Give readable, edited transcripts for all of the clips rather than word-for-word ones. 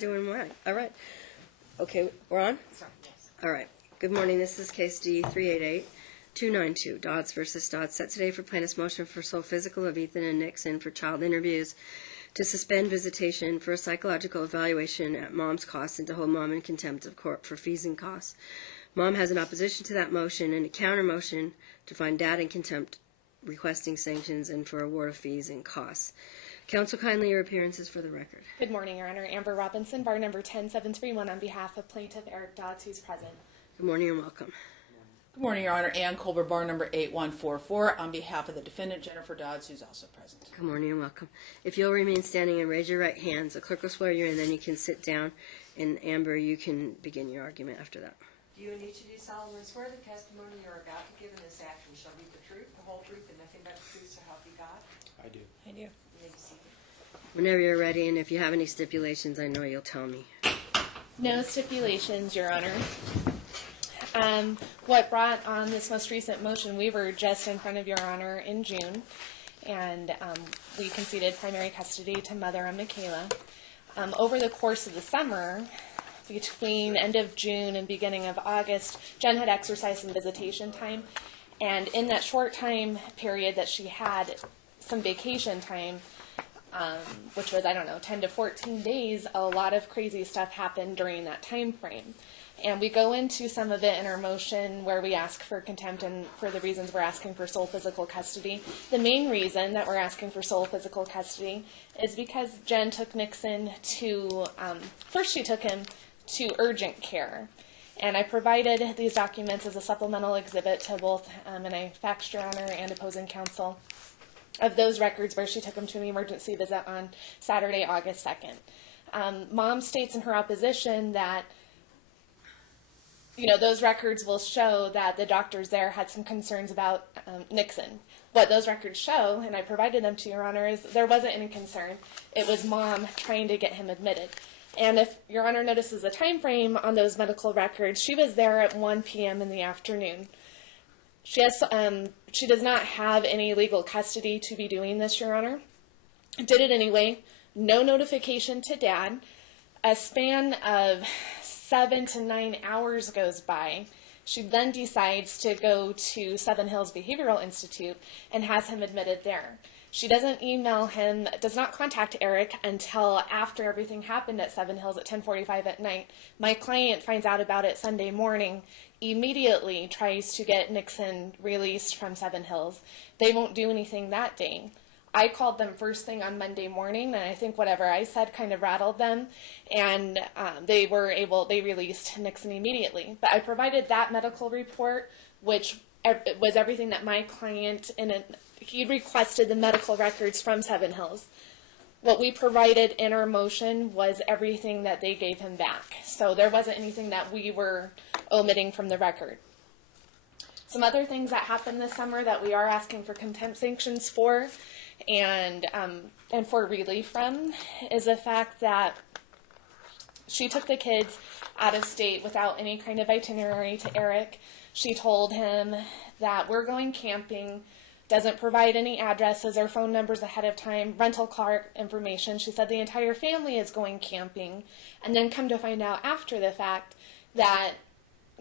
Doing right. All right. Okay, we're on? Sorry, yes. All right. Good morning. This is case D-388-292, Dodds versus Dodds. Set today for plaintiff's motion for sole physical of Ethan and Nixon for child interviews, to suspend visitation for a psychological evaluation at mom's cost, and to hold mom in contempt of court for fees and costs. Mom has an opposition to that motion and a counter motion to find dad in contempt, requesting sanctions and for award of fees and costs. Counsel, kindly your appearances for the record. Good morning, Your Honor. Amber Robinson, bar number 10731, on behalf of Plaintiff Eric Dodds, who's present. Good morning and welcome. Good morning, Your Honor. Ann Colbert, bar number 8144, on behalf of the defendant, Jennifer Dodds, who's also present. Good morning and welcome. If you'll remain standing and raise your right hands, the clerk will swear you in, then you can sit down. And Amber, you can begin your argument after that. Do you and each of you solemnly swear the testimony you are about to give in this action shall be the truth, the whole truth, and nothing but the truth, so help you God? I do. I do. You may be seated. Whenever you're ready, and if you have any stipulations, I know you'll tell me. No stipulations, Your Honor. What brought on this most recent motion, we were just in front of Your Honor in June, and we conceded primary custody to Mother and Michaela. Over the course of the summer, between end of June and beginning of August, Jen had exercised some visitation time, and in that short time period that she had some vacation time, which was, 10 to 14 days, a lot of crazy stuff happened during that time frame. And we go into some of it in our motion where we ask for contempt and for the reasons we're asking for sole physical custody. The main reason that we're asking for sole physical custody is because Jen took Nixon to, first she took him to urgent care. And I provided these documents as a supplemental exhibit to both, and I faxed Your Honor and opposing counsel, of those records where she took him to an emergency visit on Saturday, August 2nd. Mom states in her opposition that, those records will show that the doctors there had some concerns about Nixon. What those records show, and I provided them to Your Honor, is there wasn't any concern. It was Mom trying to get him admitted. And if Your Honor notices the time frame on those medical records, she was there at 1 p.m. in the afternoon. She does not have any legal custody to be doing this, Your Honor. Did it anyway. No notification to Dad. A span of 7 to 9 hours goes by. She then decides to go to Seven Hills Behavioral Institute and has him admitted there. She doesn't email him, does not contact Eric until after everything happened at Seven Hills at 10:45 at night. My client finds out about it Sunday morning, immediately tries to get Nixon released from Seven Hills. They won't do anything that day. I called them first thing on Monday morning, and I think whatever I said kind of rattled them, and they released Nixon immediately. But I provided that medical report, which was everything that my client, he requested the medical records from Seven Hills. What we provided in our motion was everything that they gave him back. So there wasn't anything that we were omitting from the record. Some other things that happened this summer that we are asking for contempt sanctions for and for relief from is the fact that she took the kids out of state without any kind of itinerary to Eric. She told him that we're going camping, doesn't provide any addresses or phone numbers ahead of time, rental car information. She said the entire family is going camping, and then come to find out after the fact that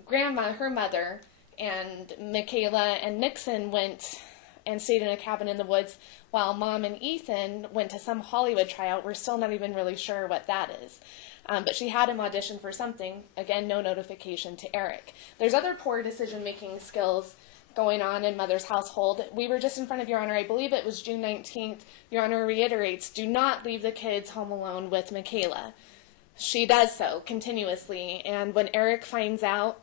Grandma, her mother, and Michaela and Nixon went and stayed in a cabin in the woods while Mom and Ethan went to some Hollywood tryout. We're still not even really sure what that is. But she had him audition for something. Again, no notification to Eric. There's other poor decision-making skills going on in Mother's household. We were just in front of Your Honor, I believe it was June 19th. Your Honor reiterates, do not leave the kids home alone with Michaela. She does so continuously, and when Eric finds out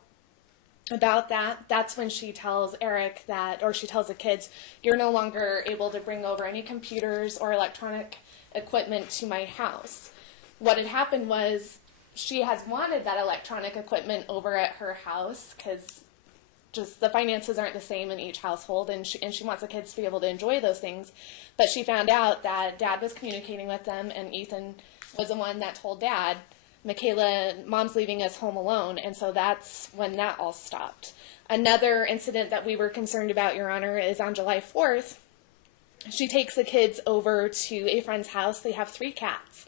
about that, that's when she tells Eric that, or she tells the kids, you're no longer able to bring over any computers or electronic equipment to my house. What had happened was she has wanted that electronic equipment over at her house because just the finances aren't the same in each household, and she wants the kids to be able to enjoy those things. But she found out that Dad was communicating with them, and Ethan was the one that told Dad, Michaela, Mom's leaving us home alone, and so that's when that all stopped. Another incident that we were concerned about, Your Honor, is on July 4th. She takes the kids over to a friend's house. They have 3 cats.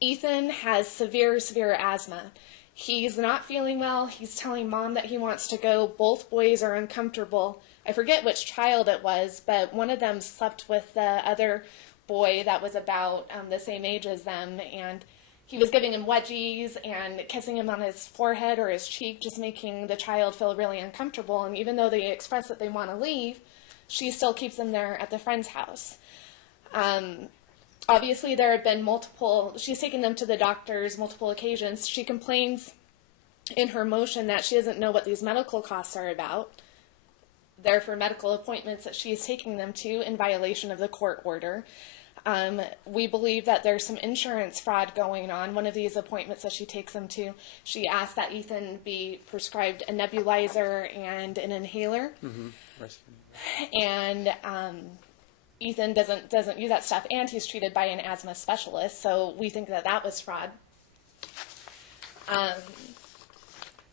Ethan has severe, severe asthma. He's not feeling well. He's telling Mom that he wants to go. Both boys are uncomfortable. I forget which child it was, but one of them slept with the other boy that was about the same age as them, and he was giving him wedgies and kissing him on his forehead or his cheek, just making the child feel really uncomfortable. And even though they express that they want to leave, she still keeps them there at the friend's house. Obviously, there have been she's taken them to the doctors multiple occasions. She complains in her motion that she doesn't know what these medical costs are about. They're for medical appointments that she is taking them to in violation of the court order. We believe that there's some insurance fraud going on. One of these appointments that she takes them to, she asked that Ethan be prescribed a nebulizer and an inhaler. And Ethan doesn't use that stuff, and he's treated by an asthma specialist, so we think that that was fraud.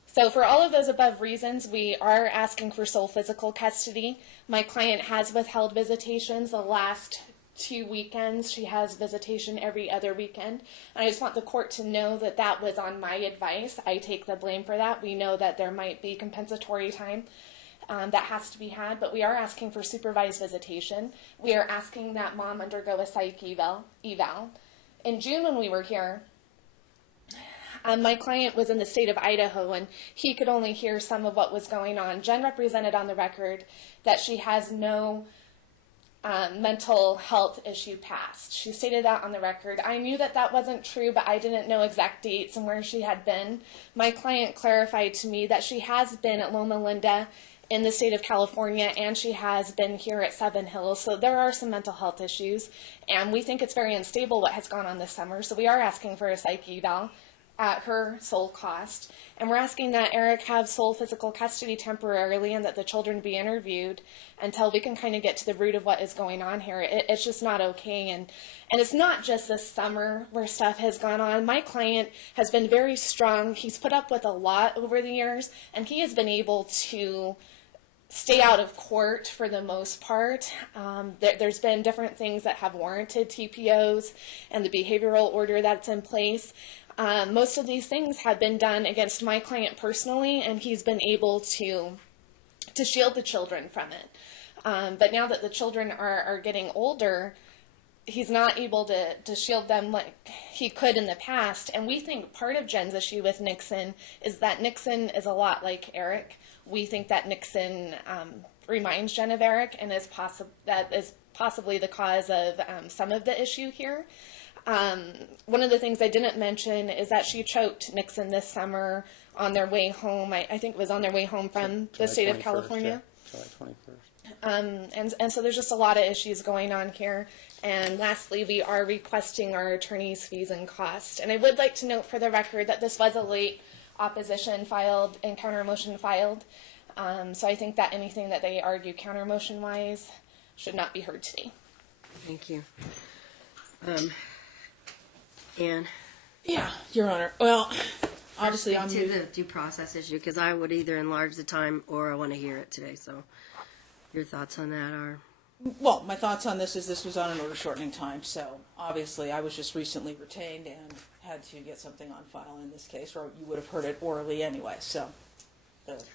So for all of those above reasons, we are asking for sole physical custody. My client has withheld visitations the last 2 weekends. She has visitation every other weekend. And I just want the court to know that that was on my advice. I take the blame for that. We know that there might be compensatory time that has to be had, but we are asking for supervised visitation. We are asking that Mom undergo a psych eval. In June when we were here, my client was in the state of Idaho, and he could only hear some of what was going on. Jen represented on the record that she has no mental health issue past. She stated that on the record. I knew that that wasn't true, but I didn't know exact dates and where she had been. My client clarified to me that she has been at Loma Linda in the state of California, and she has been here at Seven Hills. So there are some mental health issues, and we think it's very unstable what has gone on this summer. So we are asking for a psych eval at her sole cost. And we're asking that Eric have sole physical custody temporarily and that the children be interviewed until we can kind of get to the root of what is going on here. It's just not okay. And it's not just this summer where stuff has gone on. My client has been very strong. He's put up with a lot over the years, and he has been able to stay out of court for the most part. There's been different things that have warranted TPOs and the behavioral order that's in place. Most of these things have been done against my client personally, and he's been able to shield the children from it. But now that the children are getting older, he's not able to shield them like he could in the past. And we think part of Jen's issue with Nixon is that Nixon is a lot like Eric. We think that Nixon reminds Jen of Eric, and that is possibly the cause of some of the issue here. One of the things I didn't mention is that she choked Nixon this summer on their way home. I think it was on their way home from the state of California. Yeah. July 21st. And so there's just a lot of issues going on here. And lastly, we are requesting our attorney's fees and costs. And I would like to note for the record that this was a late opposition filed and counter motion filed. So I think that anything that they argue counter motion wise should not be heard today. Thank you. Anne? Yeah, Your Honor. Well, obviously I'm to the due process issue, because I would either enlarge the time or I want to hear it today. So your thoughts on that are? Well, my thoughts on this is this was on an order shortening time, so obviously I was just recently retained and had to get something on file in this case, or you would have heard it orally anyway, so.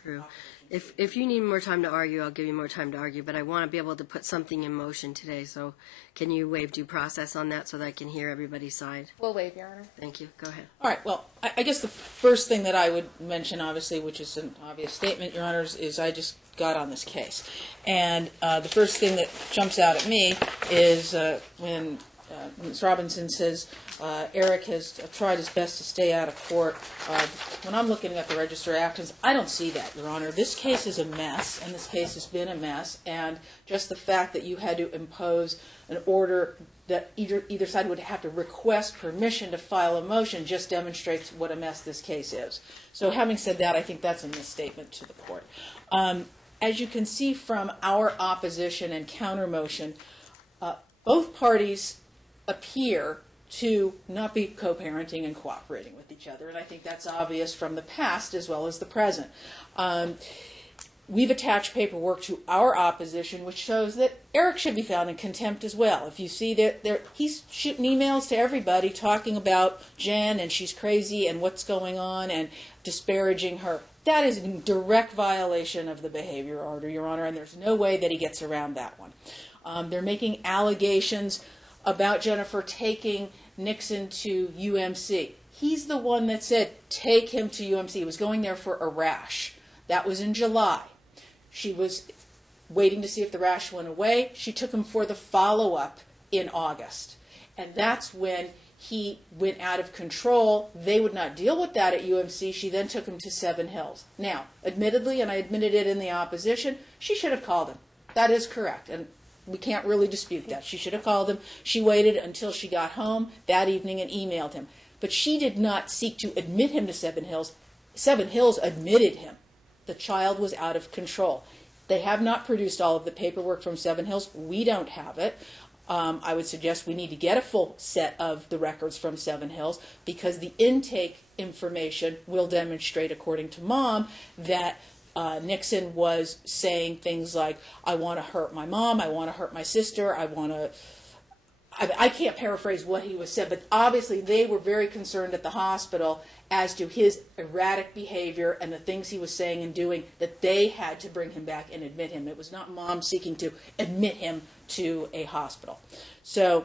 True. If you need more time to argue, I'll give you more time to argue, but I want to be able to put something in motion today, so can you waive due process on that so that I can hear everybody's side? We'll waive, Your Honor. Thank you. Go ahead. All right, well, I guess the first thing that I would mention, obviously, which is an obvious statement, Your Honors, is I just got on this case. And the first thing that jumps out at me is when Ms. Robinson says Eric has tried his best to stay out of court. When I'm looking at the Register of Actions, I don't see that, Your Honor. This case is a mess, and this case has been a mess, and just the fact that you had to impose an order that either side would have to request permission to file a motion just demonstrates what a mess this case is. So having said that, I think that's a misstatement to the court. As you can see from our opposition and counter motion, both parties appear to not be co-parenting and cooperating with each other, and I think that's obvious from the past as well as the present. we've attached paperwork to our opposition which shows that Eric should be found in contempt as well. If you see that he's shooting emails to everybody talking about Jen and she's crazy and what's going on and disparaging her. That is in direct violation of the behavior order, Your Honor, and there's no way that he gets around that one. They're making allegations about Jennifer taking Nixon to UMC. He's the one that said, take him to UMC. He was going there for a rash. That was in July. She was waiting to see if the rash went away. She took him for the follow-up in August. And that's when he went out of control. They would not deal with that at UMC. She then took him to Seven Hills. Now, admittedly, and I admitted it in the opposition, she should have called him. That is correct. And we can't really dispute that. She should have called him. She waited until she got home that evening and emailed him. But she did not seek to admit him to Seven Hills. Seven Hills admitted him. The child was out of control. They have not produced all of the paperwork from Seven Hills. We don't have it. I would suggest we need to get a full set of the records from Seven Hills because the intake information will demonstrate, according to Mom, that Nixon was saying things like, I want to hurt my mom, I want to hurt my sister, I can't paraphrase what he was said, but obviously they were very concerned at the hospital as to his erratic behavior and the things he was saying and doing, that they had to bring him back and admit him. It was not Mom seeking to admit him to a hospital. So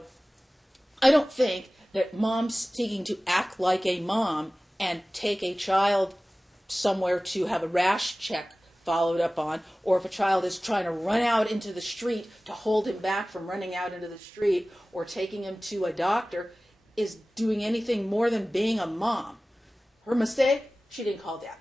I don't think that Mom seeking to act like a mom and take a child somewhere to have a rash check followed up on, or if a child is trying to run out into the street to hold him back from running out into the street or taking him to a doctor, is doing anything more than being a mom. Her mistake? She didn't call Dad.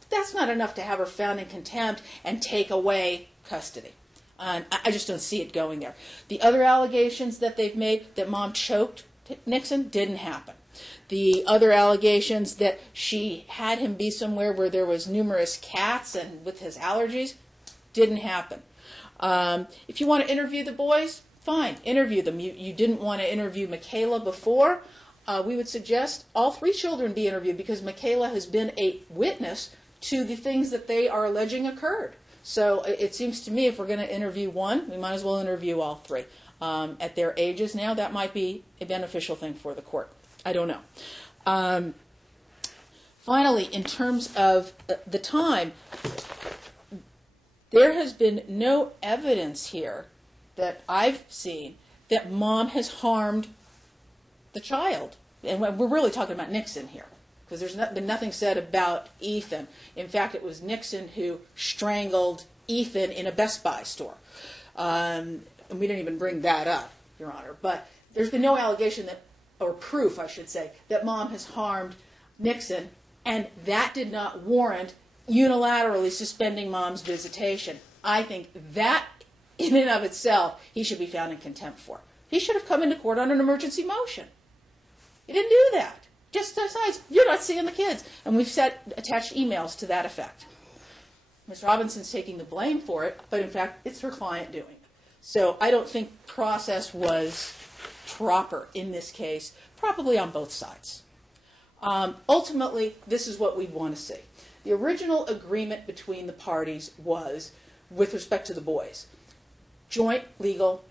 But that's not enough to have her found in contempt and take away custody. And I just don't see it going there. The other allegations that they've made that Mom choked Nixon didn't happen. The other allegations that she had him be somewhere where there was numerous cats and with his allergies didn't happen. If you want to interview the boys, fine, interview them. You didn't want to interview Michaela before. We would suggest all three children be interviewed because Michaela has been a witness to the things that they are alleging occurred. So it seems to me if we're going to interview one, we might as well interview all three. At their ages now, that might be a beneficial thing for the court. I don't know. Finally, in terms of the time, there has been no evidence here that I've seen that Mom has harmed the child. And we're really talking about Nixon here, because there's been nothing said about Ethan. In fact, it was Nixon who strangled Ethan in a Best Buy store. And we didn't even bring that up, Your Honor. But there's been no allegation that, or proof, I should say, that Mom has harmed Nixon, and that did not warrant unilaterally suspending Mom's visitation. I think that, in and of itself, he should be found in contempt for. He should have come into court on an emergency motion. He didn't do that. Just decides, you're not seeing the kids. And we've attached emails to that effect. Ms. Robinson's taking the blame for it, but in fact, it's her client doing it. So I don't think process was proper in this case, probably on both sides. Ultimately, this is what we'd want to see. The original agreement between the parties was, with respect to the boys, joint legal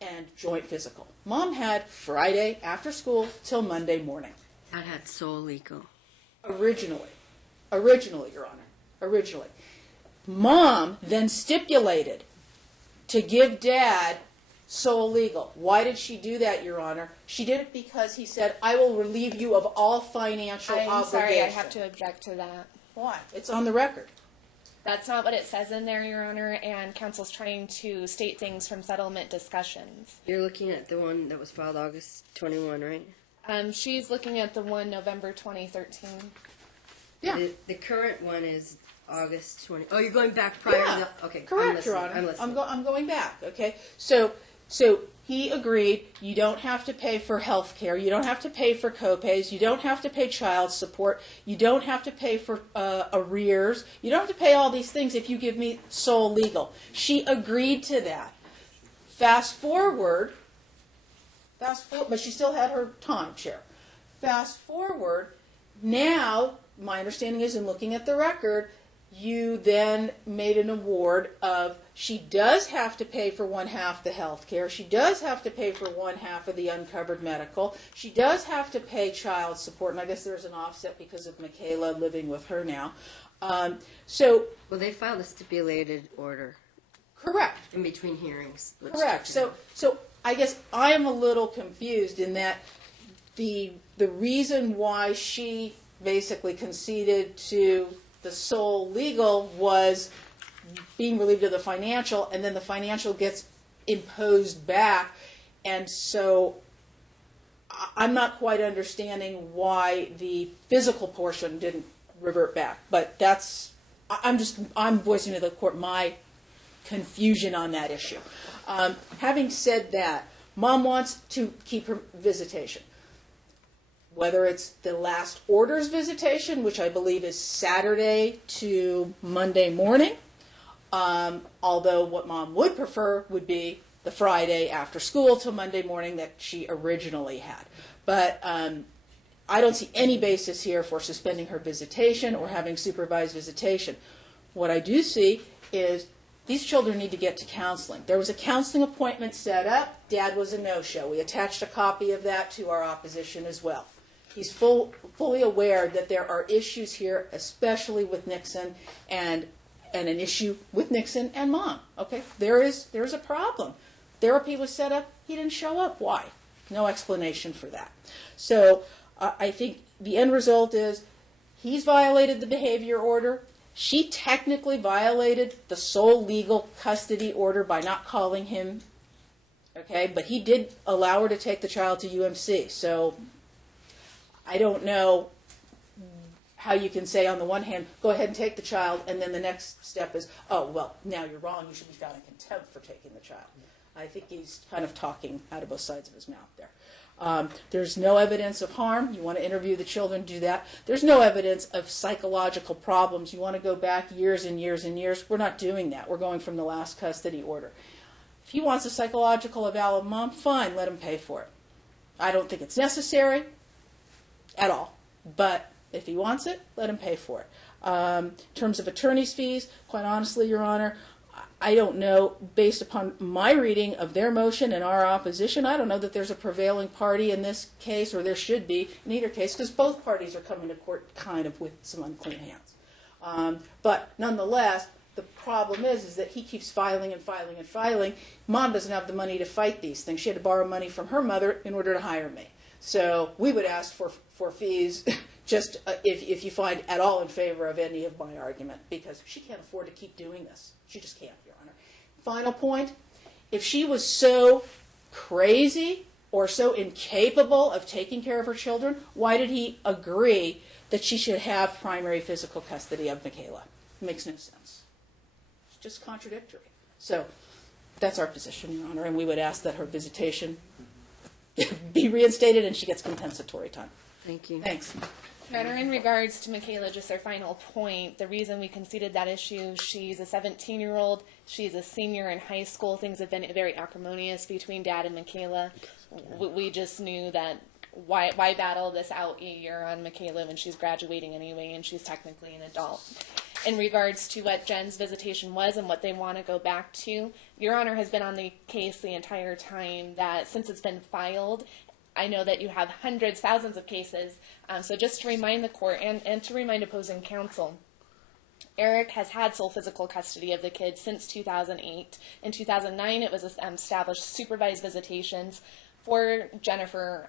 and joint physical. Mom had Friday after school till Monday morning. That had sole legal. Originally, Your Honor, originally. Mom then stipulated to give Dad sole legal. Why did she do that, Your Honor? She did it because he said, I will relieve you of all financial obligation. I'm sorry, I have to object to that. Why? It's on the record. That's not what it says in there, Your Honor, and counsel's trying to state things from settlement discussions. You're looking at the one that was filed August 21, right? She's looking at the one November 2013. Yeah. The current one is August 20. Oh, you're going back prior to the... Okay, correct, Your Honor. I'm listening. I'm going back, okay? So he agreed you don't have to pay for health care, you don't have to pay for copays, you don't have to pay child support, you don't have to pay for arrears, you don't have to pay all these things if you give me sole legal. She agreed to that. Fast forward, but she still had her timeshare. Fast forward, now, my understanding is in looking at the record, you then made an award of she does have to pay for one half the health care, she does have to pay for one half of the uncovered medical, she does have to pay child support, and I guess there's an offset because of Michaela living with her now. Well, they filed a stipulated order Correct. in between hearings. Correct. So I guess I am a little confused in that the reason why she basically conceded to the sole legal was being relieved of the financial, and then the financial gets imposed back, and so I'm not quite understanding why the physical portion didn't revert back. But I'm voicing to the court my confusion on that issue. Having said that, Mom wants to keep her visitation. Whether it's the last orders visitation, which I believe is Saturday to Monday morning, although what Mom would prefer would be the Friday after school till Monday morning that she originally had. But I don't see any basis here for suspending her visitation or having supervised visitation. What I do see is these children need to get to counseling. There was a counseling appointment set up. Dad was a no-show. We attached a copy of that to our opposition as well. He's fully aware that there are issues here, especially with Nixon, and an issue with Nixon and Mom. Okay, there's a problem. Therapy was set up. He didn't show up. Why? No explanation for that. So I think the end result is he's violated the behavior order. She technically violated the sole legal custody order by not calling him. Okay, but he did allow her to take the child to UMC. So I don't know how you can say on the one hand, go ahead and take the child, and then the next step is, oh, well, now you're wrong. You should be found in contempt for taking the child. I think he's kind of talking out of both sides of his mouth there. There's no evidence of harm. You want to interview the children, do that. There's no evidence of psychological problems. You want to go back years and years and years. We're not doing that. We're going from the last custody order. If he wants a psychological eval of Mom, fine, let him pay for it. I don't think it's necessary at all. But if he wants it, let him pay for it. In terms of attorney's fees, quite honestly, Your Honor, I don't know, based upon my reading of their motion and our opposition, I don't know that there's a prevailing party in this case, or there should be in either case, because both parties are coming to court kind of with some unclean hands. But nonetheless, the problem is that he keeps filing and filing and filing. Mom doesn't have the money to fight these things. She had to borrow money from her mother in order to hire me. So we would ask for fees just if you find at all in favor of any of my argument, because she can't afford to keep doing this. She just can't, Your Honor. Final point, if she was so crazy or so incapable of taking care of her children, why did he agree that she should have primary physical custody of Michaela? It makes no sense. It's just contradictory. So that's our position, Your Honor, and we would ask that her visitation be reinstated and she gets compensatory time. Thank you. Thanks. Your Honor, in regards to Michaela, just our final point, the reason we conceded that issue, she's a 17-year-old, she's a senior in high school. Things have been very acrimonious between Dad and Michaela. We just knew that why battle this out a year on Michaela when she's graduating anyway and she's technically an adult. In regards to what Jen's visitation was and what they want to go back to, Your Honor has been on the case the entire time that since it's been filed. I know that you have hundreds, thousands of cases. So just to remind the court and to remind opposing counsel, Eric has had sole physical custody of the kids since 2008. In 2009, it was established supervised visitations for Jennifer.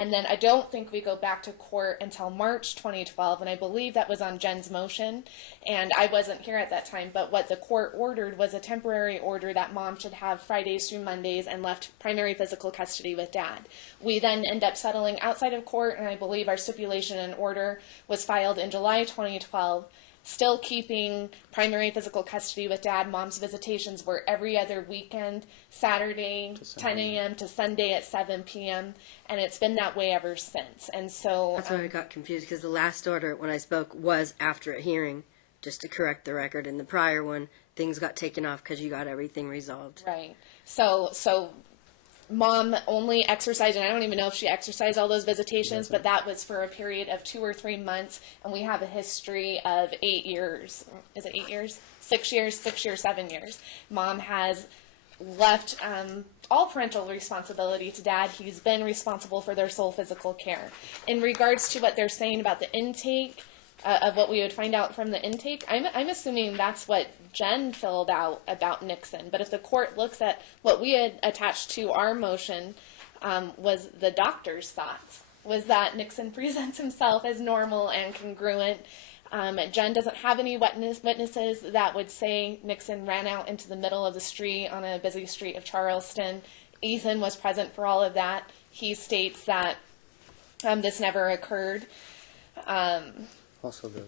And then I don't think we go back to court until March 2012, and I believe that was on Jen's motion, and I wasn't here at that time, but what the court ordered was a temporary order that Mom should have Fridays through Mondays and left primary physical custody with Dad. We then end up settling outside of court, and I believe our stipulation and order was filed in July 2012, still keeping primary physical custody with Dad. Mom's visitations were every other weekend, Saturday 10 a.m. to Sunday at 7 p.m., and it's been that way ever since. And so That's why I got confused, because the last order, when I spoke, was after a hearing, just to correct the record. In the prior one, things got taken off because you got everything resolved. right. So Mom only exercised, and I don't even know if she exercised all those visitations, but that was for a period of 2 or 3 months, and we have a history of 8 years. Is it 8 years? 6 years, 7 years. Mom has left all parental responsibility to Dad. He's been responsible for their sole physical care. In regards to what they're saying about the intake, of what we would find out from the intake, I'm assuming that's what Jen filled out about Nixon. But if the court looks at what we had attached to our motion, was the doctor's thoughts, was that Nixon presents himself as normal and congruent. Jen doesn't have any witnesses that would say Nixon ran out into the middle of the street on a busy street of Charleston. Ethan was present for all of that. He states that this never occurred. Also, the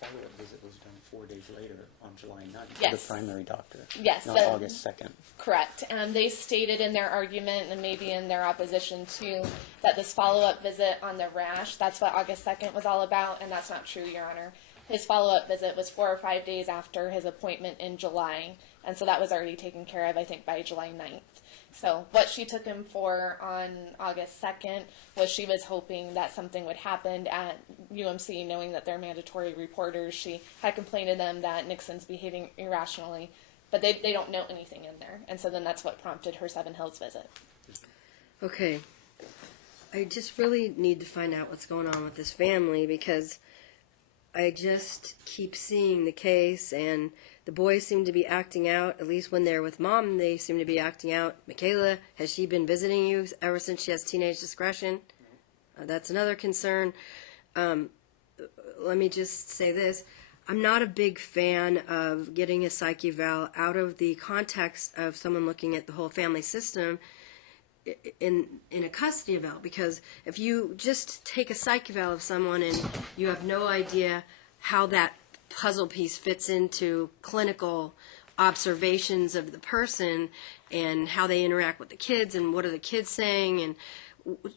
follow-up visit was done 4 days later on July 9th Yes. to the primary doctor. Yes, Not so- August 2nd. Correct. They stated in their argument, and maybe in their opposition too, that this follow-up visit on the rash, that's what August 2nd was all about, and that's not true, Your Honor. His follow-up visit was 4 or 5 days after his appointment in July, and so that was already taken care of, I think, by July 9th. So what she took him for on August 2nd was she was hoping that something would happen at UMC, knowing that they're mandatory reporters. She had complained to them that Nixon's behaving irrationally, but they don't note anything in there. And so then that's what prompted her Seven Hills visit. Okay. I just really need to find out what's going on with this family, because I just keep seeing the case, and the boys seem to be acting out. At least when they're with Mom, they seem to be acting out. Michaela, has she been visiting you ever since she has teenage discretion? That's another concern. Let me just say this. I'm not a big fan of getting a psych eval out of the context of someone looking at the whole family system in a custody eval, because if you just take a psych eval of someone and you have no idea how that puzzle piece fits into clinical observations of the person and how they interact with the kids and what are the kids saying, and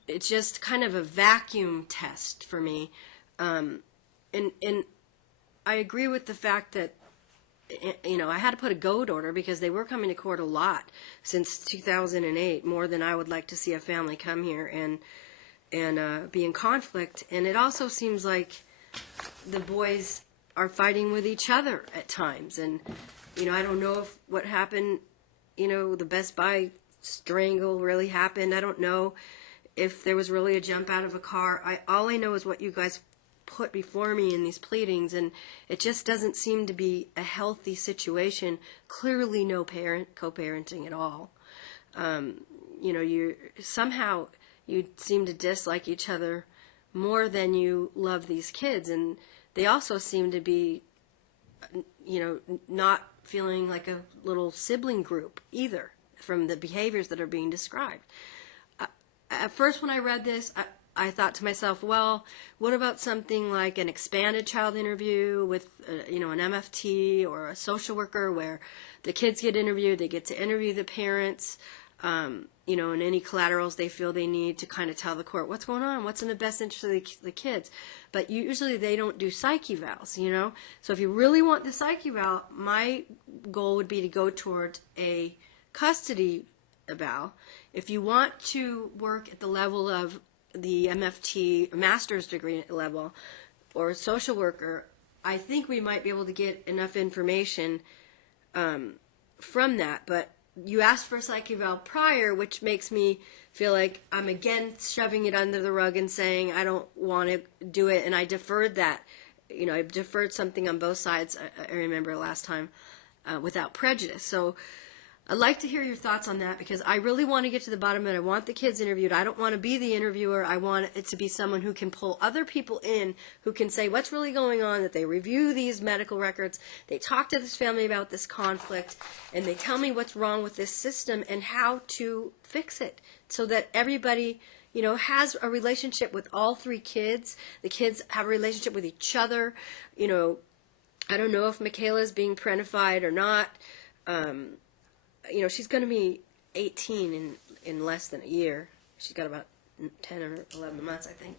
it's just kind of a vacuum test for me. And I agree with the fact that, you know, I had to put a goad order because they were coming to court a lot since 2008, more than I would like to see a family come here and be in conflict. And it also seems like the boys are fighting with each other at times. And, you know, I don't know if what happened, you know, the Best Buy strangle really happened. I don't know if there was really a jump out of a car. All I know is what you guys put before me in these pleadings, and it just doesn't seem to be a healthy situation. Clearly no co-parenting at all. You know, you seem to dislike each other more than you love these kids, and they also seem to be, you know, not feeling like a little sibling group either from the behaviors that are being described. At first when I read this, I thought to myself, well, what about something like an expanded child interview with, you know, an MFT or a social worker where the kids get interviewed, they get to interview the parents, you know, and any collaterals they feel they need to kind of tell the court what's going on, what's in the best interest of the kids. But usually they don't do psych evals, you know. So if you really want the psych eval, my goal would be to go towards a custody eval. If you want to work at the level of the MFT master's degree level or social worker, I think we might be able to get enough information from that. But you asked for a psych eval prior, which makes me feel like I'm again shoving it under the rug and saying I don't want to do it, and I deferred that. You know, I deferred something on both sides, I remember last time, without prejudice. So I'd like to hear your thoughts on that, because I really want to get to the bottom of it. I want the kids interviewed. I don't want to be the interviewer. I want it to be someone who can pull other people in, who can say what's really going on, that they review these medical records, they talk to this family about this conflict, and they tell me what's wrong with this system and how to fix it so that everybody, you know, has a relationship with all three kids. The kids have a relationship with each other. You know, I don't know if Michaela's being parentified or not. You know, she's going to be 18 in less than a year. She's got about 10 or 11 months, I think.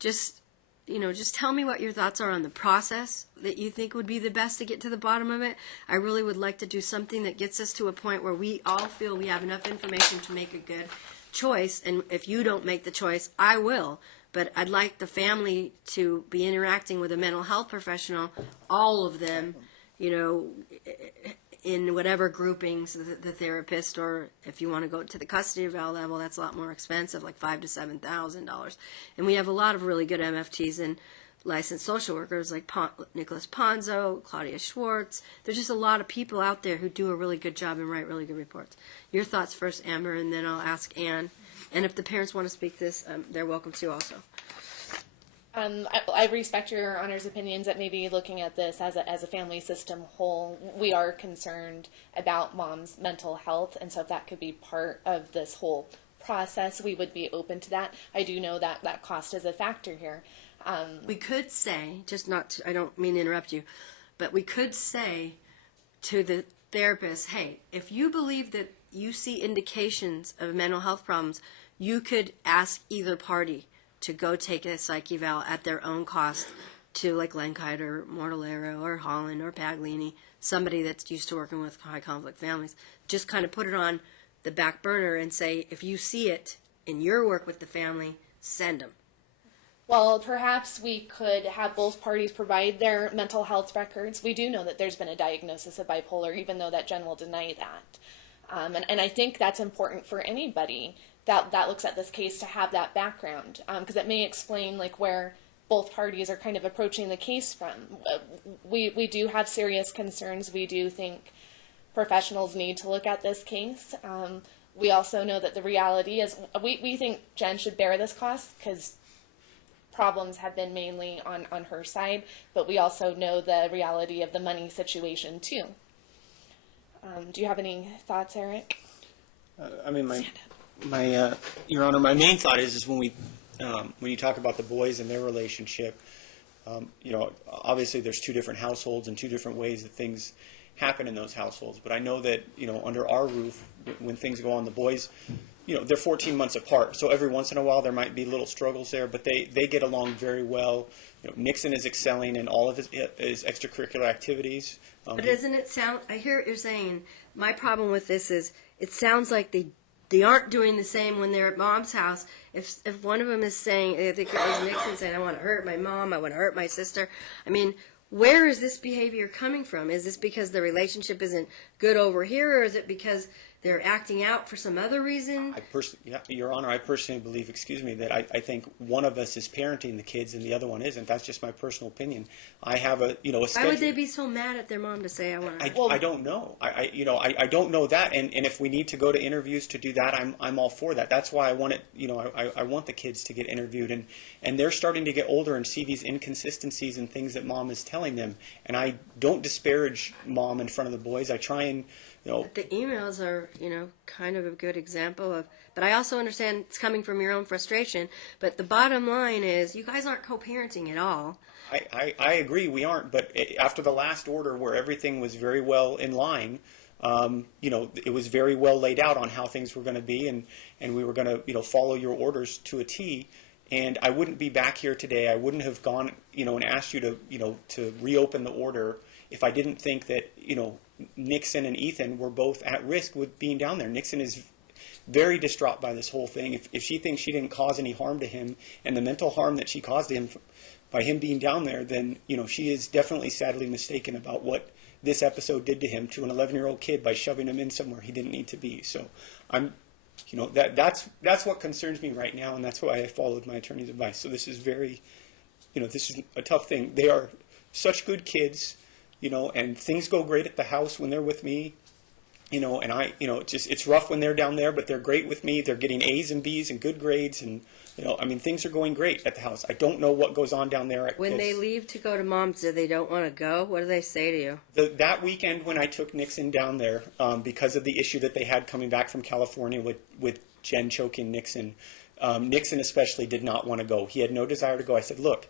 Just, just tell me what your thoughts are on the process that you think would be the best to get to the bottom of it. I really would like to do something that gets us to a point where we all feel we have enough information to make a good choice. And if you don't make the choice, I will. But I'd like the family to be interacting with a mental health professional, all of them, in whatever groupings, the therapist, or if you want to go to the custody eval level, that's a lot more expensive, like $5,000 to $7,000. And we have a lot of really good MFTs and licensed social workers like Nicholas Ponzo, Claudia Schwartz. There's just a lot of people out there who do a really good job and write really good reports. Your thoughts first, Amber, and then I'll ask Ann. And if the parents want to speak this, they're welcome to also. I respect your Honor's opinions that maybe looking at this as a family system whole, we are concerned about mom's mental health, and so if that could be part of this whole process, we would be open to that. I do know that that cost is a factor here. We could say, I don't mean to interrupt you, but we could say to the therapist, hey, if you believe that you see indications of mental health problems, you could ask either party to go take a psych eval at their own cost to like Lenkite or Mortallero or Holland or Paglini, somebody that's used to working with high conflict families. Just kind of put it on the back burner and say, if you see it in your work with the family, send them. Well, perhaps we could have both parties provide their mental health records. We do know that there's been a diagnosis of bipolar, even though that Jen will deny that. And I think that's important for anybody that looks at this case to have that background, because it may explain like where both parties are kind of approaching the case from. We do have serious concerns. We do think professionals need to look at this case. We also know that the reality is we think Jen should bear this cost because problems have been mainly on her side, but we also know the reality of the money situation too. Do you have any thoughts, Eric? Your Honor, my main thought is when you talk about the boys and their relationship, obviously there's two different households and two different ways that things happen in those households. But I know that, under our roof, when things go on, the boys, they're 14 months apart. So every once in a while there might be little struggles there, but they get along very well. Nixon is excelling in all of his extracurricular activities. But doesn't it sound, I hear what you're saying, my problem with this is it sounds like they aren't doing the same when they're at mom's house. If one of them is saying, I think it was Nixon saying, I want to hurt my mom, I want to hurt my sister. I mean, where is this behavior coming from? Is this because the relationship isn't good over here, or is it because they're acting out for some other reason? Your Honor, I personally believe, that I think one of us is parenting the kids and the other one isn't. That's just my personal opinion. I have a schedule. Why would they be so mad at their mom to say, I want to? I don't know. I don't know that. And if we need to go to interviews to do that, I'm all for that. That's why I want it. I want the kids to get interviewed, and they're starting to get older and see these inconsistencies and things that mom is telling them. And I don't disparage mom in front of the boys. I try and. But the emails are, kind of a good example of, but I also understand it's coming from your own frustration. But the bottom line is you guys aren't co-parenting at all. I agree we aren't, but after the last order where everything was very well in line, it was very well laid out on how things were going to be, and we were going to, follow your orders to a T. And I wouldn't be back here today. I wouldn't have gone, and asked you to reopen the order if I didn't think that, Nixon and Ethan were both at risk with being down there. Nixon is very distraught by this whole thing. If she thinks she didn't cause any harm to him, and the mental harm that she caused him by him being down there, then, she is definitely sadly mistaken about what this episode did to him, to an 11-year-old kid, by shoving him in somewhere he didn't need to be. So that's what concerns me right now, and that's why I followed my attorney's advice. So this is very, this is a tough thing. They are such good kids. And things go great at the house when they're with me, and it's rough when they're down there, but they're great with me. They're getting A's and B's and good grades, and, things are going great at the house. I don't know what goes on down there. When they leave to go to mom's, do they don't want to go? What do they say to you? That weekend when I took Nixon down there, because of the issue that they had coming back from California with Jen choking Nixon, Nixon especially did not want to go. He had no desire to go. I said, look,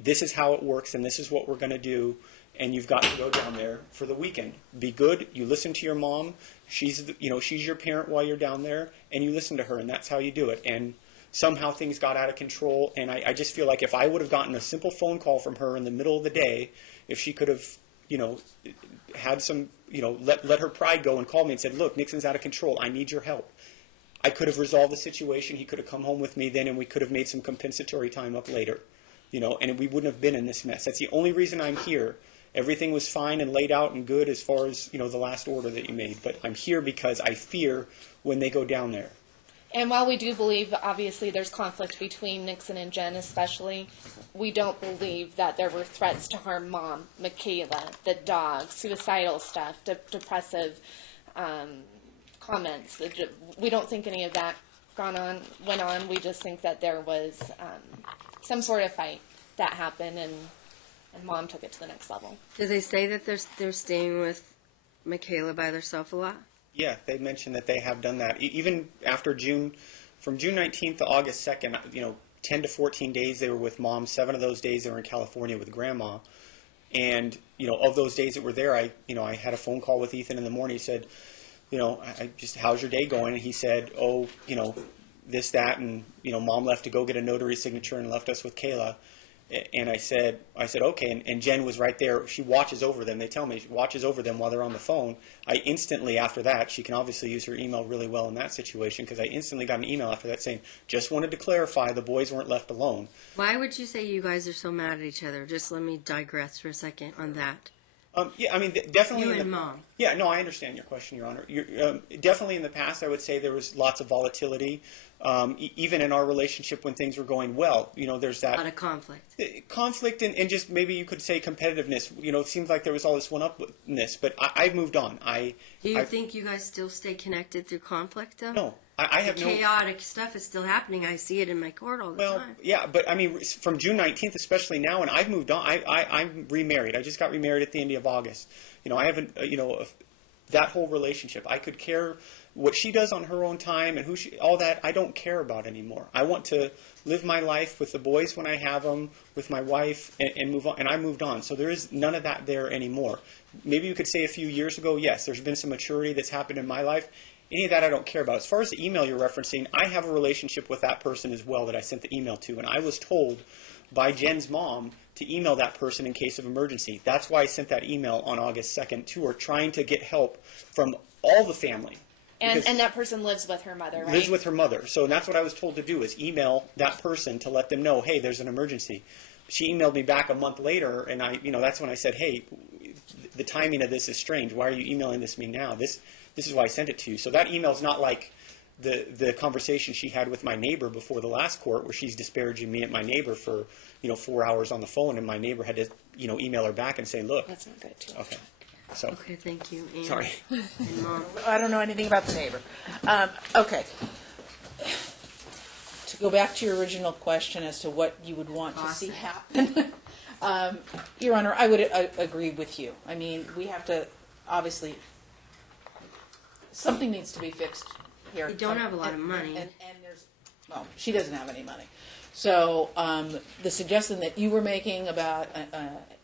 this is how it works, and this is what we're going to do. And you've got to go down there for the weekend. Be good. You listen to your mom. She's your parent while you're down there, and you listen to her, and that's how you do it. And somehow things got out of control. And I just feel like if I would have gotten a simple phone call from her in the middle of the day, if she could have, had some, let her pride go and called me and said, look, Nixon's out of control. I need your help. I could have resolved the situation. He could have come home with me then, and we could have made some compensatory time up later, and we wouldn't have been in this mess. That's the only reason I'm here. Everything was fine and laid out and good as far as, the last order that you made. But I'm here because I fear when they go down there. And while we do believe, obviously, there's conflict between Nixon and Jen especially, we don't believe that there were threats to harm Mom, Michaela, the dog, suicidal stuff, depressive comments. We don't think any of that went on. We just think that there was some sort of fight that happened, and Mom took it to the next level. Do they say that they're staying with Michaela by themselves a lot? Yeah, they mentioned that they have done that. Even after from June 19th to August 2nd, 10 to 14 days they were with Mom. 7 of those days they were in California with Grandma. And, of those days that were there, I had a phone call with Ethan in the morning. He said, how's your day going? And he said, this, that, and, Mom left to go get a notary signature and left us with Kayla. And I said, okay. And Jen was right there. She watches over them. They tell me she watches over them while they're on the phone. I instantly, after that, she can obviously use her email really well in that situation, because I instantly got an email after that saying, just wanted to clarify the boys weren't left alone. Why would you say you guys are so mad at each other? Just let me digress for a second on that. Yeah, I mean, definitely. You and Mom. Yeah, no, I understand your question, Your Honor. Definitely in the past, I would say there was lots of volatility. Even in our relationship when things were going well, there's that. A lot of conflict. Conflict and just maybe you could say competitiveness. It seems like there was all this one-upness, but I've moved on. Do you think you guys still stay connected through conflict, though? No. I have chaotic stuff is still happening. I see it in my court all the time. Well, yeah, but I mean, from June 19th, especially now, and I've moved on. I'm remarried. I just got remarried at the end of August. I haven't, that whole relationship. I could care what she does on her own time and all that. I don't care about anymore. I want to live my life with the boys when I have them, with my wife, and move on. And I moved on. So there is none of that there anymore. Maybe you could say a few years ago, yes, there's been some maturity that's happened in my life. Any of that I don't care about. As far as the email you're referencing, I have a relationship with that person as well that I sent the email to. And I was told by Jen's mom to email that person in case of emergency. That's why I sent that email on August 2nd to her, trying to get help from all the family. And that person lives with her mother, right? Lives with her mother. So that's what I was told to do, is email that person to let them know, hey, there's an emergency. She emailed me back a month later, and that's when I said, hey, the timing of this is strange. Why are you emailing this to me now? This is why I sent it to you. So that email's not like the conversation she had with my neighbor before the last court, where she's disparaging me at my neighbor for 4 hours on the phone, and my neighbor had to email her back and say, look. That's not good too. Okay. So. Okay, thank you. And, Sorry. And Mom. I don't know anything about the neighbor. Okay. To go back to your original question as to what you would want to see happen, Your Honor, I would agree with you. I mean, we have to, obviously, something needs to be fixed here. You don't have a lot of money. And she doesn't have any money. So the suggestion that you were making about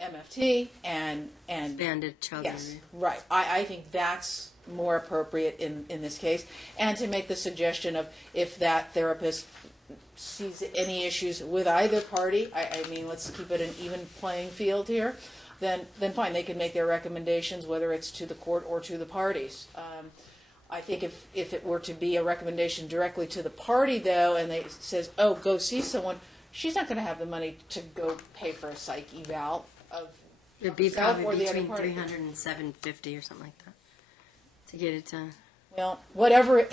MFT and Expanded child yes, area. right. I think that's more appropriate in this case. And to make the suggestion of if that therapist sees any issues with either party, I mean, let's keep it an even playing field here, then fine, they can make their recommendations, whether it's to the court or to the parties. I think if it were to be a recommendation directly to the party, though, and they says, oh, go see someone, she's not going to have the money to go pay for a psych eval of It'd be herself or probably the other between party. $300 and $750 or something like that to get it done. Well, whatever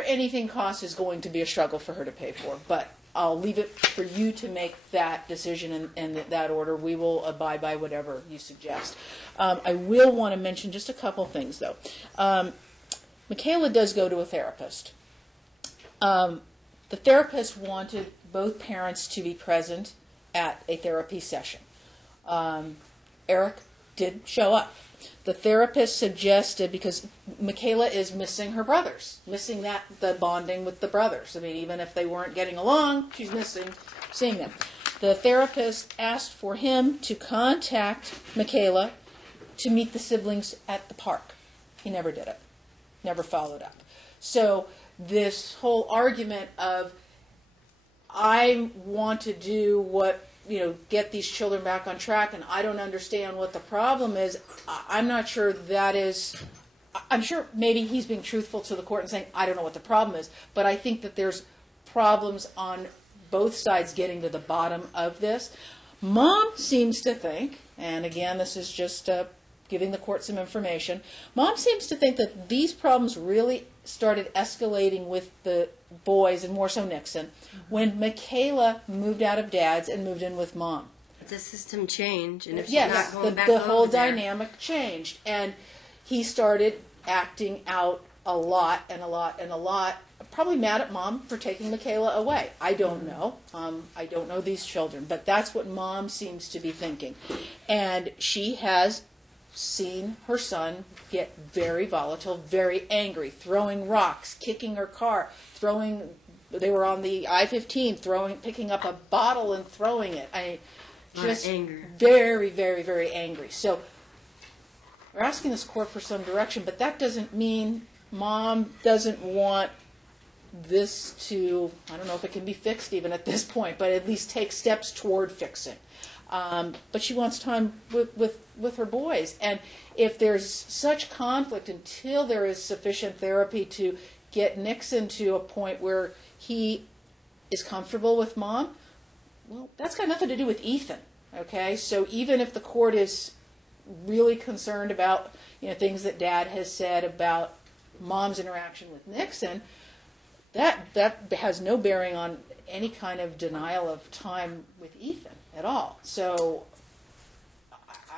anything costs is going to be a struggle for her to pay for. But I'll leave it for you to make that decision and that order. We will abide by whatever you suggest. I will want to mention just a couple things, though. Michaela does go to a therapist. The therapist wanted both parents to be present at a therapy session. Eric did show up. The therapist suggested, because Michaela is missing her brothers, missing the bonding with the brothers. I mean, even if they weren't getting along, she's missing seeing them. The therapist asked for him to contact Michaela to meet the siblings at the park. He never did it, never followed up. So this whole argument of, I want to do what, get these children back on track, and I don't understand what the problem is. I'm not sure that is, I'm sure maybe he's being truthful to the court and saying, I don't know what the problem is, but I think that there's problems on both sides getting to the bottom of this. Mom seems to think, and again, this is just giving the court some information, Mom seems to think that these problems really started escalating with the boys, and more so Nixon, when Michaela moved out of Dad's and moved in with Mom. The system changed, and if she's Yes, not going back the whole over there, dynamic changed, and he started acting out a lot, probably mad at Mom for taking Michaela away. I don't know. I don't know these children, but that's what Mom seems to be thinking. And she has seen her son get very volatile, very angry, throwing rocks, kicking her car, they were on the I-15, picking up a bottle and throwing it. Just anger. Very, very, very angry. So we're asking this court for some direction, but that doesn't mean Mom doesn't want this to, I don't know if it can be fixed even at this point, but at least take steps toward fixing. But she wants time with her boys. And if there's such conflict, until there is sufficient therapy to get Nixon to a point where he is comfortable with Mom, well, that's got nothing to do with Ethan. Okay? So even if the court is really concerned about things that Dad has said about Mom's interaction with Nixon, that has no bearing on any kind of denial of time with Ethan at all. So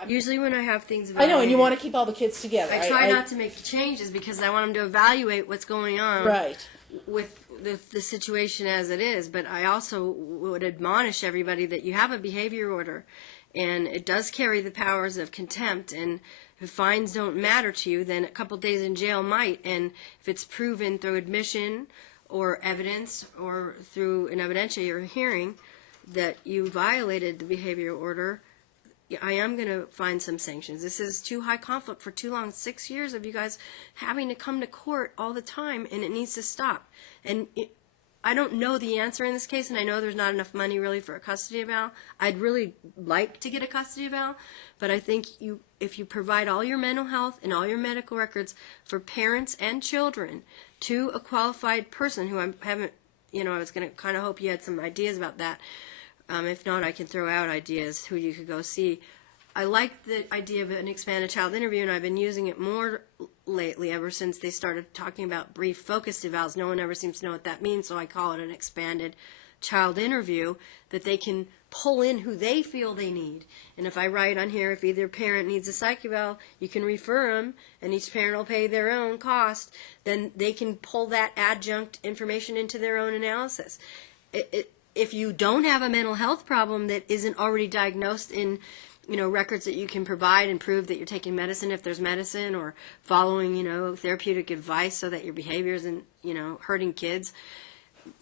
usually when I have things I know, and you want to keep all the kids together. I try not to make changes because I want them to evaluate what's going on Right. with the situation as it is. But I also would admonish everybody that you have a behavior order, and it does carry the powers of contempt. And if fines don't matter to you, then a couple days in jail might. And if it's proven through admission or evidence or through an evidentiary hearing that you violated the behavior order, I am going to find some sanctions. This is too high conflict for too long. 6 years of you guys having to come to court all the time, and it needs to stop. And I don't know the answer in this case, and I know there's not enough money really for a custody eval. I'd really like to get a custody eval, but I think if you provide all your mental health and all your medical records for parents and children to a qualified person who I haven't, I was going to kind of hope you had some ideas about that. If not, I can throw out ideas who you could go see. I like the idea of an expanded child interview, and I've been using it more lately ever since they started talking about brief focused evals. No one ever seems to know what that means, so I call it an expanded child interview, that they can pull in who they feel they need. And if I write on here, if either parent needs a psych eval, you can refer them, and each parent will pay their own cost. Then they can pull that adjunct information into their own analysis. If you don't have a mental health problem that isn't already diagnosed in, records that you can provide and prove that you're taking medicine if there's medicine, or following, therapeutic advice so that your behavior isn't, hurting kids,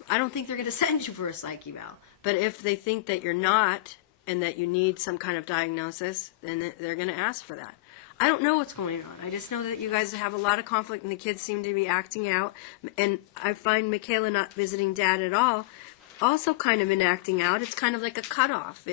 I don't think they're going to send you for a psych eval. But if they think that you're not and that you need some kind of diagnosis, then they're going to ask for that. I don't know what's going on. I just know that you guys have a lot of conflict and the kids seem to be acting out. And I find Michaela not visiting Dad at all also kind of acting out. It's kind of like a cutoff.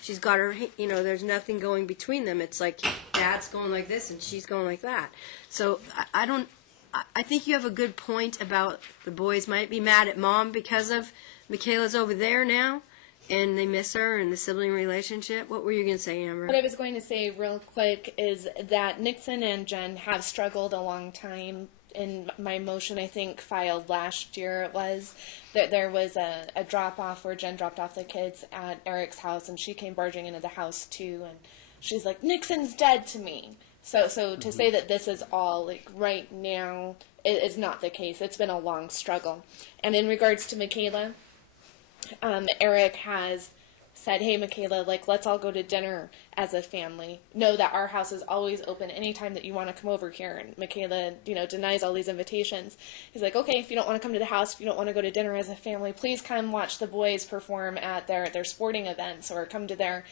She's got her, there's nothing going between them. It's like Dad's going like this and she's going like that. So I think you have a good point about the boys might be mad at Mom because of Michaela's over there now and they miss her and the sibling relationship. What were you going to say, Amber? What I was going to say real quick is that Nixon and Jen have struggled a long time. In my motion, I think, filed last year, it was, that there was a drop-off where Jen dropped off the kids at Eric's house, and she came barging into the house, too, and she's like, Nixon's dead to me. So to say that this is all, right now, is not the case. It's been a long struggle. And in regards to Michaela, Eric has said, hey, Michaela, let's all go to dinner as a family. Know that our house is always open anytime that you want to come over here. And Michaela, denies all these invitations. He's like, okay, if you don't want to come to the house, if you don't want to go to dinner as a family, please come watch the boys perform at their sporting events or come to their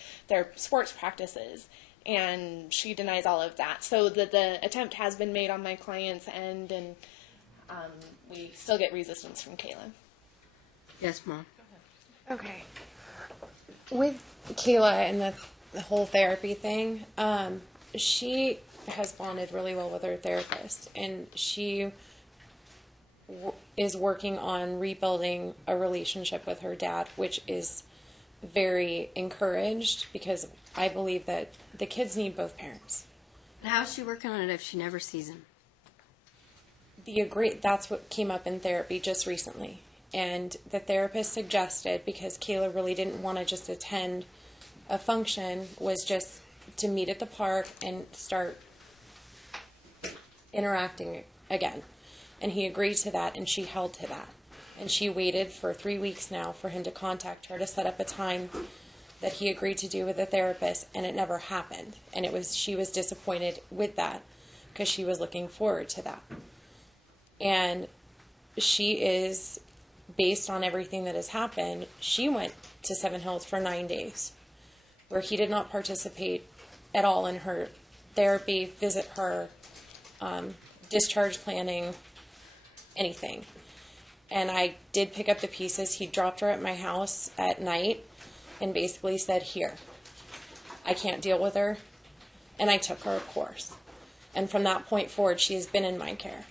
sports practices. And she denies all of that. So the attempt has been made on my client's end, and we still get resistance from Kayla. Yes, Mom. Okay. With Kayla and the whole therapy thing, she has bonded really well with her therapist, and she is working on rebuilding a relationship with her dad, which is very encouraged because I believe that the kids need both parents. How's she working on it if she never sees him? That's what came up in therapy just recently. And the therapist suggested, because Kayla really didn't want to just attend a function, was just to meet at the park and start interacting again. And he agreed to that, and she held to that. And she waited for 3 weeks now for him to contact her to set up a time that he agreed to do with the therapist, and it never happened. And she was disappointed with that because she was looking forward to that. And she is, based on everything that has happened, she went to Seven Hills for 9 days, where he did not participate at all in her therapy, visit her, discharge planning, anything. And I did pick up the pieces. He dropped her at my house at night and basically said, here, I can't deal with her. And I took her, of course. And from that point forward, she has been in my care.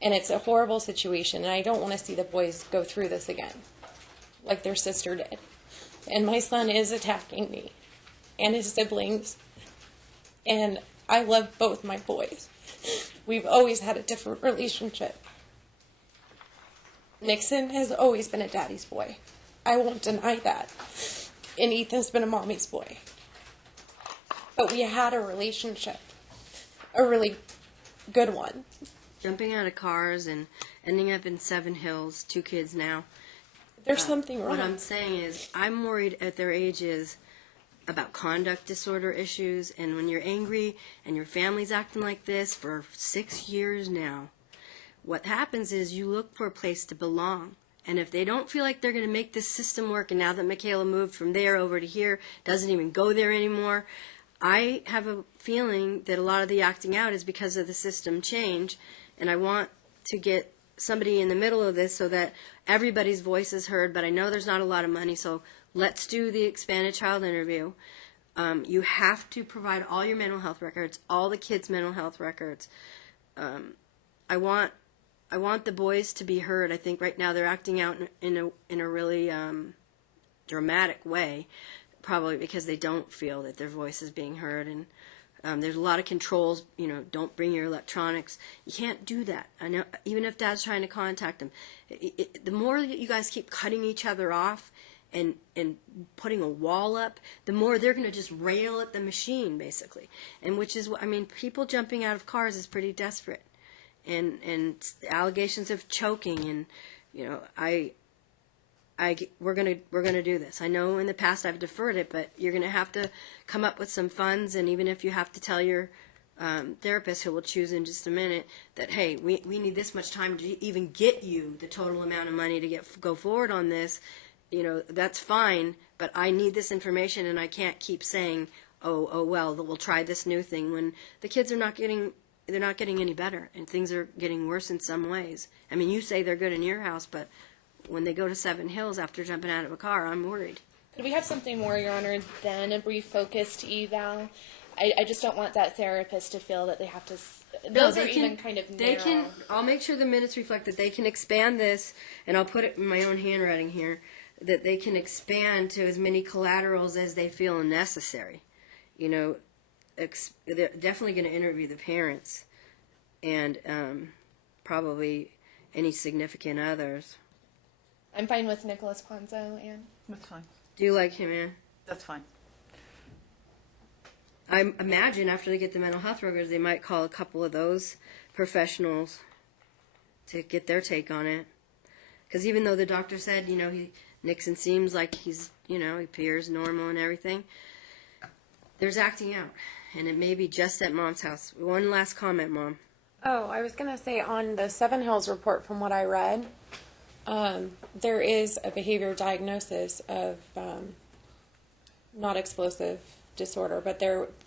And it's a horrible situation, and I don't want to see the boys go through this again, like their sister did. And my son is attacking me and his siblings, and I love both my boys. We've always had a different relationship. Nixon has always been a daddy's boy. I won't deny that. And Ethan's been a mommy's boy. But we had a relationship, a really good one. Jumping out of cars and ending up in Seven Hills, 2 kids now. There's something wrong. What I'm saying is, I'm worried at their ages about conduct disorder issues, and when you're angry and your family's acting like this for 6 years now, what happens is you look for a place to belong. And if they don't feel like they're going to make this system work, and now that Michaela moved from there over to here, doesn't even go there anymore, I have a feeling that a lot of the acting out is because of the system change. And I want to get somebody in the middle of this so that everybody's voice is heard, but I know there's not a lot of money, so let's do the expanded child interview. You have to provide all your mental health records, all the kids' mental health records. I want the boys to be heard. I think right now they're acting out in a really dramatic way, probably because they don't feel that their voice is being heard. And there's a lot of controls, don't bring your electronics. You can't do that. I know, even if Dad's trying to contact them. The more that you guys keep cutting each other off and putting a wall up, the more they're going to just rail at the machine, basically. And which is, people jumping out of cars is pretty desperate. And allegations of choking, and, we're gonna do this. I know in the past I've deferred it, but you're gonna have to come up with some funds, and even if you have to tell your therapist, who will choose in just a minute, that hey, we need this much time to even get you the total amount of money to go forward on this. That's fine, but I need this information, and I can't keep saying, oh well, we'll try this new thing when the kids are not getting any better, and things are getting worse in some ways. You say they're good in your house, but when they go to Seven Hills after jumping out of a car, I'm worried. Could we have something more, Your Honor, than a brief focused eval? I just don't want that therapist to feel that they have to. Those are even kind of narrow. I'll make sure the minutes reflect that they can expand this, and I'll put it in my own handwriting here, that they can expand to as many collaterals as they feel necessary. They're definitely going to interview the parents, and probably any significant others. I'm fine with Nicholas Ponzo, Ann. That's fine. Do you like him, Ann? That's fine. I imagine after they get the mental health records, they might call a couple of those professionals to get their take on it. Because even though the doctor said, Nixon seems like he's, he appears normal and everything, there's acting out. And it may be just at Mom's house. One last comment, Mom. Oh, I was going to say on the Seven Hills report, from what I read, there is a behavior diagnosis of not explosive disorder, but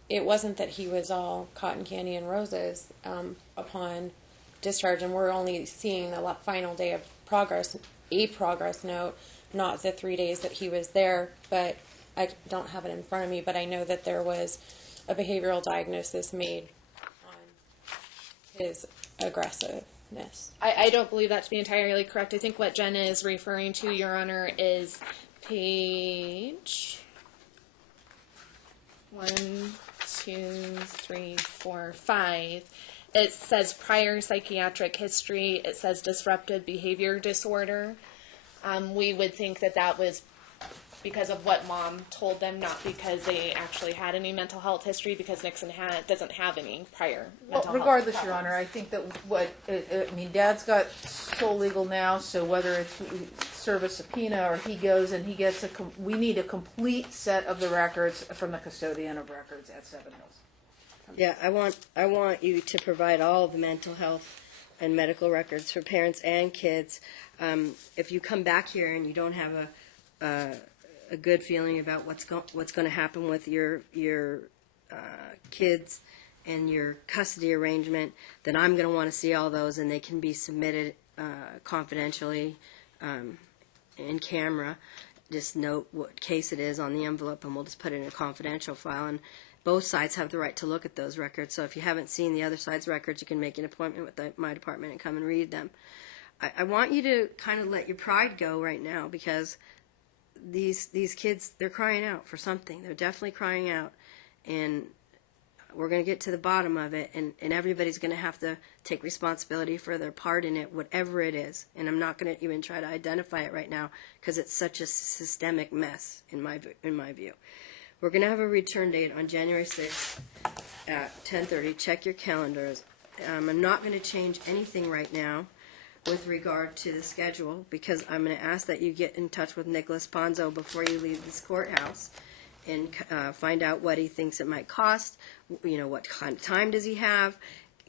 it wasn't that he was all cotton candy and roses upon discharge, and we're only seeing the final day of progress, a progress note, not the 3 days that he was there. But I don't have it in front of me, but I know that there was a behavioral diagnosis made on his aggressiveness. I don't believe that to be entirely correct. I think what Jen is referring to, Your Honor, is page 1, 2, 3, 4, 5. It says prior psychiatric history. It says disruptive behavior disorder. We would think that that was because of what mom told them, not because they actually had any mental health history, because Nixon doesn't have any prior mental Regardless, health Your problems. Honor, I think that Dad's got sole legal now, so whether it's serve a subpoena or he goes and he gets we need a complete set of the records from the custodian of records at Seven Hills. Yeah, I want you to provide all the mental health and medical records for parents and kids. If you come back here and you don't have a good feeling about what's going to happen with your kids and your custody arrangement, then I'm going to want to see all those, and they can be submitted confidentially in camera. Just note what case it is on the envelope, and we'll just put it in a confidential file. And both sides have the right to look at those records. So if you haven't seen the other side's records, you can make an appointment with my department and come and read them. I want you to kind of let your pride go right now, because these kids, they're crying out for something. They're definitely crying out, and we're going to get to the bottom of it, and everybody's going to have to take responsibility for their part in it, whatever it is. And I'm not going to even try to identify it right now, because it's such a systemic mess in my view. We're going to have a return date on January 6th at 10:30. Check your calendars. I'm not going to change anything right now with regard to the schedule, because I'm going to ask that you get in touch with Nicholas Ponzo before you leave this courthouse and find out what he thinks it might cost. What kind of time does he have?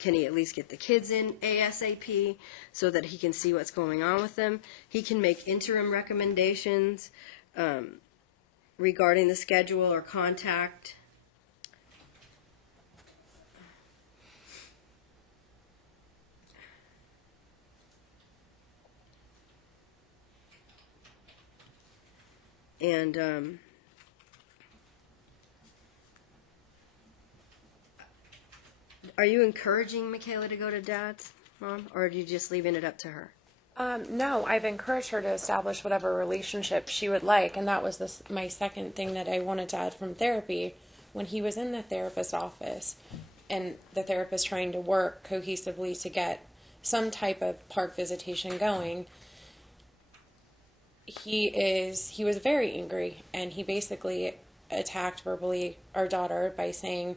Can he at least get the kids in ASAP so that he can see what's going on with them? He can make interim recommendations regarding the schedule or contact. And are you encouraging Michaela to go to Dad's, Mom, or are you just leaving it up to her? No, I've encouraged her to establish whatever relationship she would like, and that was my second thing that I wanted to add from therapy. When he was in the therapist's office, and the therapist trying to work cohesively to get some type of park visitation going, he was very angry, and he basically attacked verbally our daughter by saying,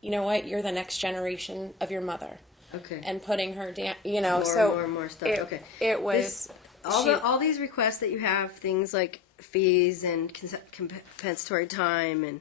"You know what? You're the next generation of your mother." Okay. And putting her down, More and more stuff. Okay. It was all these requests that you have, things like fees and compensatory time, and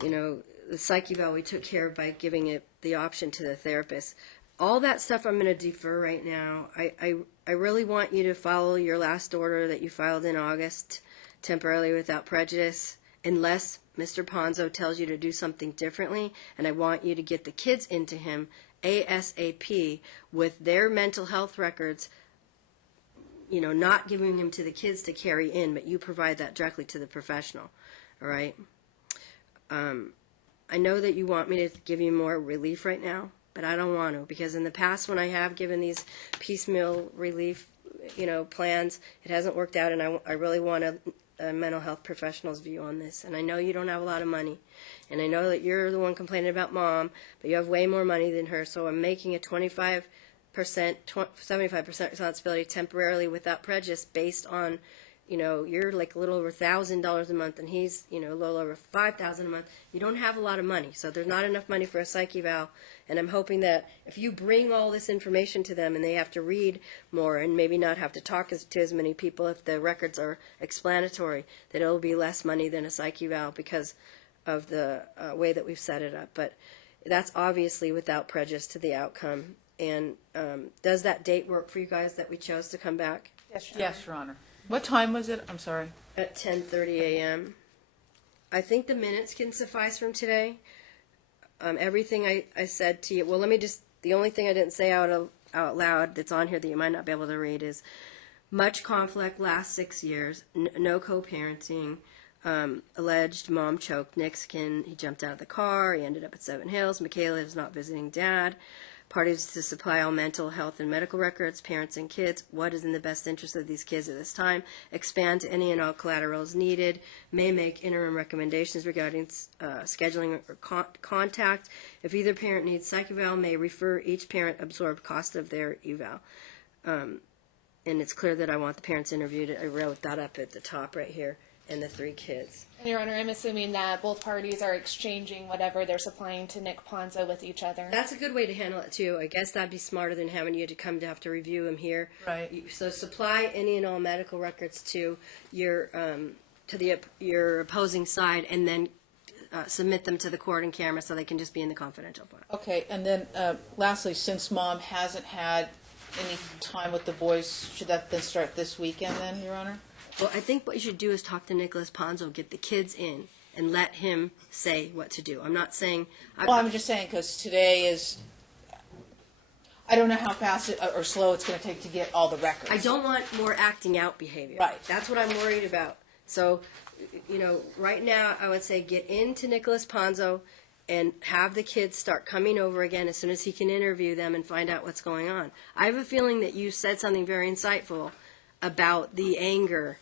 the psych eval we took care of by giving it the option to the therapist. All that stuff I'm going to defer right now. I really want you to follow your last order that you filed in August, temporarily without prejudice, unless Mr. Ponzo tells you to do something differently. And I want you to get the kids into him ASAP with their mental health records, not giving them to the kids to carry in, but you provide that directly to the professional. All right? I know that you want me to give you more relief right now, but I don't want to, because in the past when I have given these piecemeal relief, plans, it hasn't worked out, and I really want a mental health professional's view on this. And I know you don't have a lot of money, and I know that you're the one complaining about Mom, but you have way more money than her, so I'm making a 25%, 75% responsibility temporarily without prejudice based on, you're like a little over $1,000 a month, and he's, a little over $5,000 a month. You don't have a lot of money, so there's not enough money for a psych eval, and I'm hoping that if you bring all this information to them and they have to read more and maybe not have to talk to as many people if the records are explanatory, that it'll be less money than a psych eval because of the way that we've set it up. But that's obviously without prejudice to the outcome. And does that date work for you guys that we chose to come back? Yes, Your Honor. What time was it? I'm sorry. At 10:30 a.m. I think the minutes can suffice from today. Everything I said to you. Well, let me just the only thing I didn't say out loud that's on here that you might not be able to read is much conflict last 6 years, no co-parenting, alleged mom choked Nixon, he jumped out of the car, he ended up at Seven Hills, Michaela is not visiting dad, parties to supply all mental health and medical records, parents and kids, what is in the best interest of these kids at this time, expand to any and all collaterals needed, may make interim recommendations regarding scheduling or contact. If either parent needs psych eval, may refer each parent absorb cost of their eval. And it's clear that I want the parents interviewed. I wrote that up at the top right here, and the 3 kids. Your Honor, I'm assuming that both parties are exchanging whatever they're supplying to Nick Ponzo with each other. That's a good way to handle it, too. I guess that'd be smarter than having you to come to have to review them here. Right. So supply any and all medical records to your your opposing side, and then submit them to the court in camera so they can just be in the confidential file. Okay, and then lastly, since Mom hasn't had any time with the boys, should that then start this weekend then, Your Honor? Well, I think what you should do is talk to Nicholas Ponzo, get the kids in, and let him say what to do. I'm not saying... Well, I'm just saying because today is... I don't know how fast or slow it's going to take to get all the records. I don't want more acting out behavior. Right. That's what I'm worried about. So, right now, I would say get into Nicholas Ponzo and have the kids start coming over again as soon as he can interview them and find out what's going on. I have a feeling that you said something very insightful about the anger,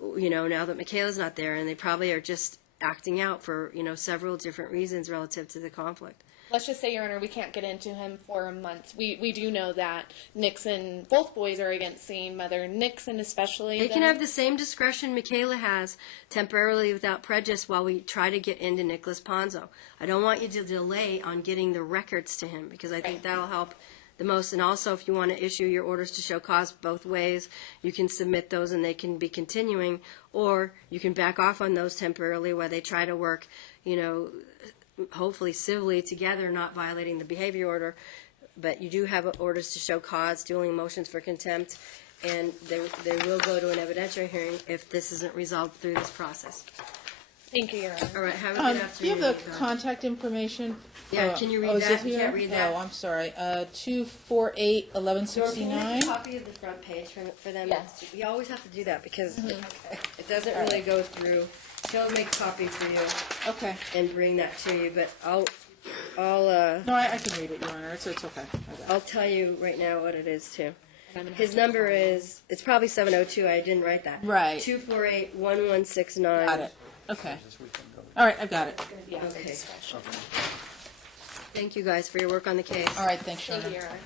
now that Michaela's not there, and they probably are just acting out for, several different reasons relative to the conflict. Let's just say, Your Honor, we can't get into him for months. We do know that Nixon, both boys are against seeing Mother. Nixon especially. They can have the same discretion Michaela has temporarily without prejudice while we try to get into Nicholas Ponzo. I don't want you to delay on getting the records to him because I think that'll help the most. And also, if you want to issue your orders to show cause both ways, you can submit those and they can be continuing, or you can back off on those temporarily while they try to work, hopefully civilly together, not violating the behavior order. But you do have orders to show cause, dueling motions for contempt, and they will go to an evidentiary hearing if this isn't resolved through this process. Thank you, Your Honor. All right, have a good Do afternoon. you have the contact information? Yeah, can you read is that? it You here? can't read that? Oh, I'm sorry. Can you 248-1169. make a copy of the front page for them? Yes. We always have to do that because it doesn't really go through. He'll make a copy for you Okay. and bring that to you, but I'll No, I can read it, Your Honor. It's okay. I got it. I'll tell you right now what it is too. His number is, it's probably 702, I didn't write that. Right. 248-1169. Got it. Okay. All right, I've got it. Okay. Thank you guys for your work on the case. All right, thanks, Your Thank Honor. you, Your Honor.